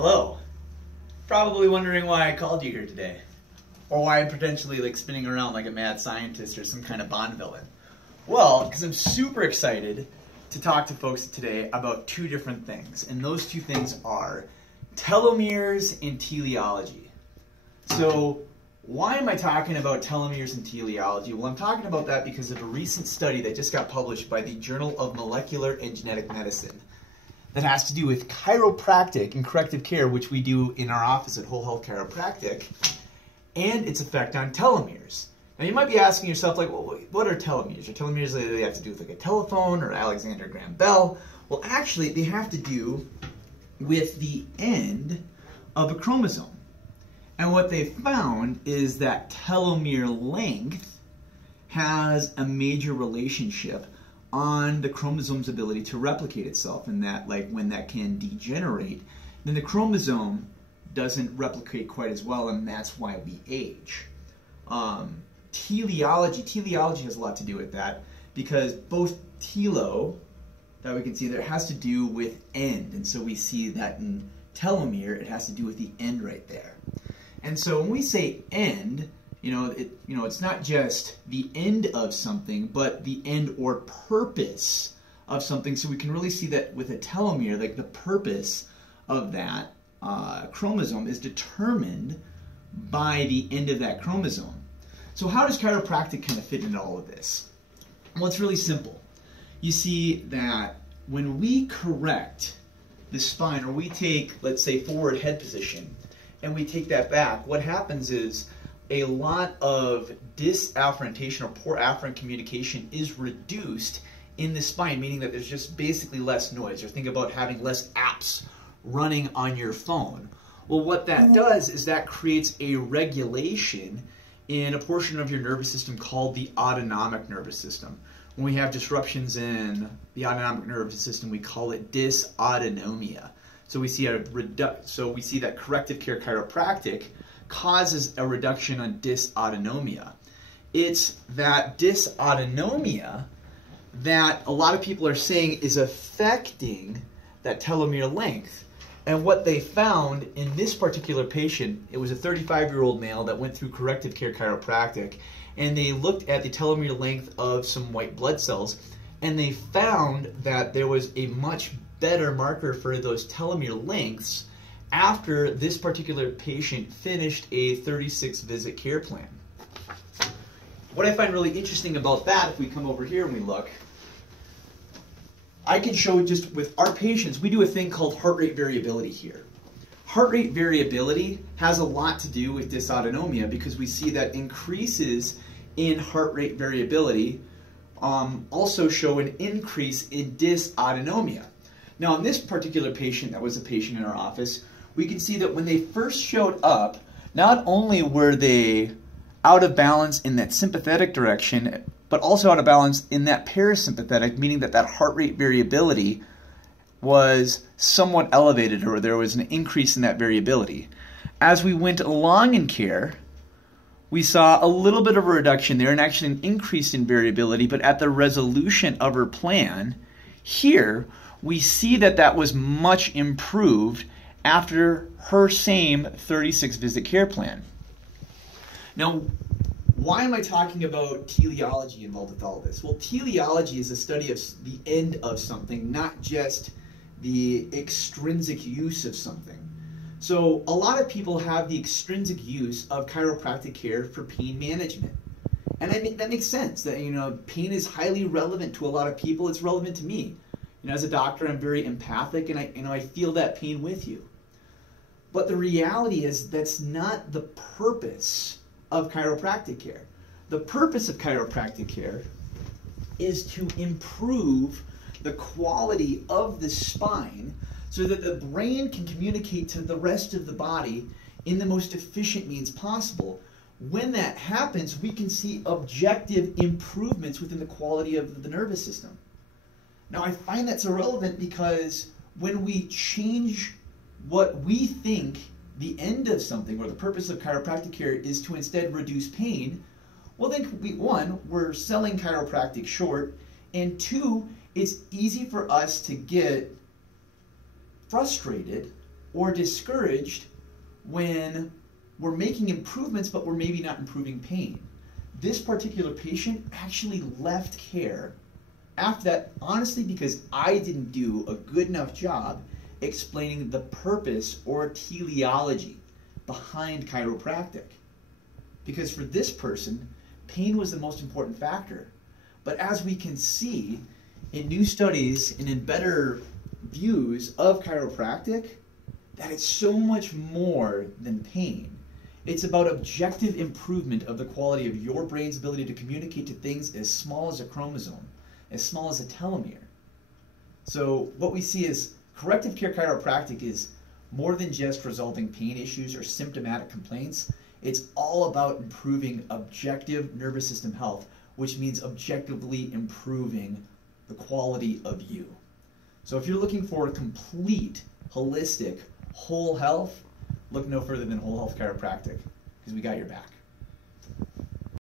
Hello. Probably wondering why I called you here today. Or why I'm potentially spinning around like a mad scientist or some kind of Bond villain. Well, because I'm super excited to talk to folks today about two different things. And those two things are telomeres and teleology. So why am I talking about telomeres and teleology? Well, I'm talking about that because of a recent study that just got published by the Journal of Molecular and Genetic Medicine that has to do with chiropractic and corrective care, which we do in our office at Whole Health Chiropractic, and its effect on telomeres. Now you might be asking yourself, well, what are telomeres? Are telomeres they have to do with a telephone or Alexander Graham Bell? Well, actually, they have to do with the end of a chromosome. And what they found is that telomere length has a major relationship on the chromosome's ability to replicate itself, and that when that can degenerate, then the chromosome doesn't replicate quite as well, and that's why we age. Teleology has a lot to do with that, because both telo, that we can see there, has to do with end, and so we see that in telomere it has to do with the end right there. And so when we say end, it's not just the end of something, but the end or purpose of something. So we can really see that with a telomere, the purpose of that chromosome is determined by the end of that chromosome. So how does chiropractic kind of fit into all of this? Well, it's really simple. You see that when we correct the spine, or we take, let's say, forward head position, and we take that back, what happens is a lot of disafferentation or poor afferent communication is reduced in the spine, meaning that there's just basically less noise. Or think about having less apps running on your phone. Well, what that does is that creates a regulation in a portion of your nervous system called the autonomic nervous system. When we have disruptions in the autonomic nervous system, we call it dysautonomia. So we see that corrective care chiropractic causes a reduction on dysautonomia. It's that dysautonomia that a lot of people are saying is affecting that telomere length. And what they found in this particular patient, it was a 35-year-old male that went through corrective care chiropractic, and they looked at the telomere length of some white blood cells, and they found that there was a much better marker for those telomere lengths after this particular patient finished a 36-visit care plan. What I find really interesting about that, if we come over here and we look, I can show just with our patients, we do a thing called heart rate variability here. Heart rate variability has a lot to do with dysautonomia, because we see that increases in heart rate variability also show an increase in dysautonomia. Now, in this particular patient, that was a patient in our office, we can see that when they first showed up, not only were they out of balance in that sympathetic direction, but also out of balance in that parasympathetic, meaning that heart rate variability was somewhat elevated, or there was an increase in that variability. As we went along in care, we saw a little bit of a reduction there and actually an increase in variability, but at the resolution of her plan, here, we see that was much improved after her same 36-visit care plan. Now, why am I talking about teleology involved with all this? Well, teleology is a study of the end of something, not just the extrinsic use of something. So a lot of people have the extrinsic use of chiropractic care for pain management. And that makes sense, that pain is highly relevant to a lot of people. It's relevant to me. As a doctor, I'm very empathic, and I feel that pain with you. But the reality is that's not the purpose of chiropractic care. The purpose of chiropractic care is to improve the quality of the spine so that the brain can communicate to the rest of the body in the most efficient means possible. When that happens, we can see objective improvements within the quality of the nervous system. Now, I find that's irrelevant because when we change what we think the end of something, or the purpose of chiropractic care is to instead reduce pain, well then, one, we're selling chiropractic short, and two, it's easy for us to get frustrated or discouraged when we're making improvements, but we're maybe not improving pain. This particular patient actually left care after that, honestly, because I didn't do a good enough job explaining the purpose or teleology behind chiropractic. Because for this person, pain was the most important factor. But as we can see in new studies and in better views of chiropractic, that it's so much more than pain. It's about objective improvement of the quality of your brain's ability to communicate to things as small as a chromosome, as small as a telomere. So what we see is corrective care chiropractic is more than just resolving pain issues or symptomatic complaints. It's all about improving objective nervous system health, which means objectively improving the quality of you. So if you're looking for complete, holistic, whole health, look no further than Whole Health Chiropractic, because we got your back.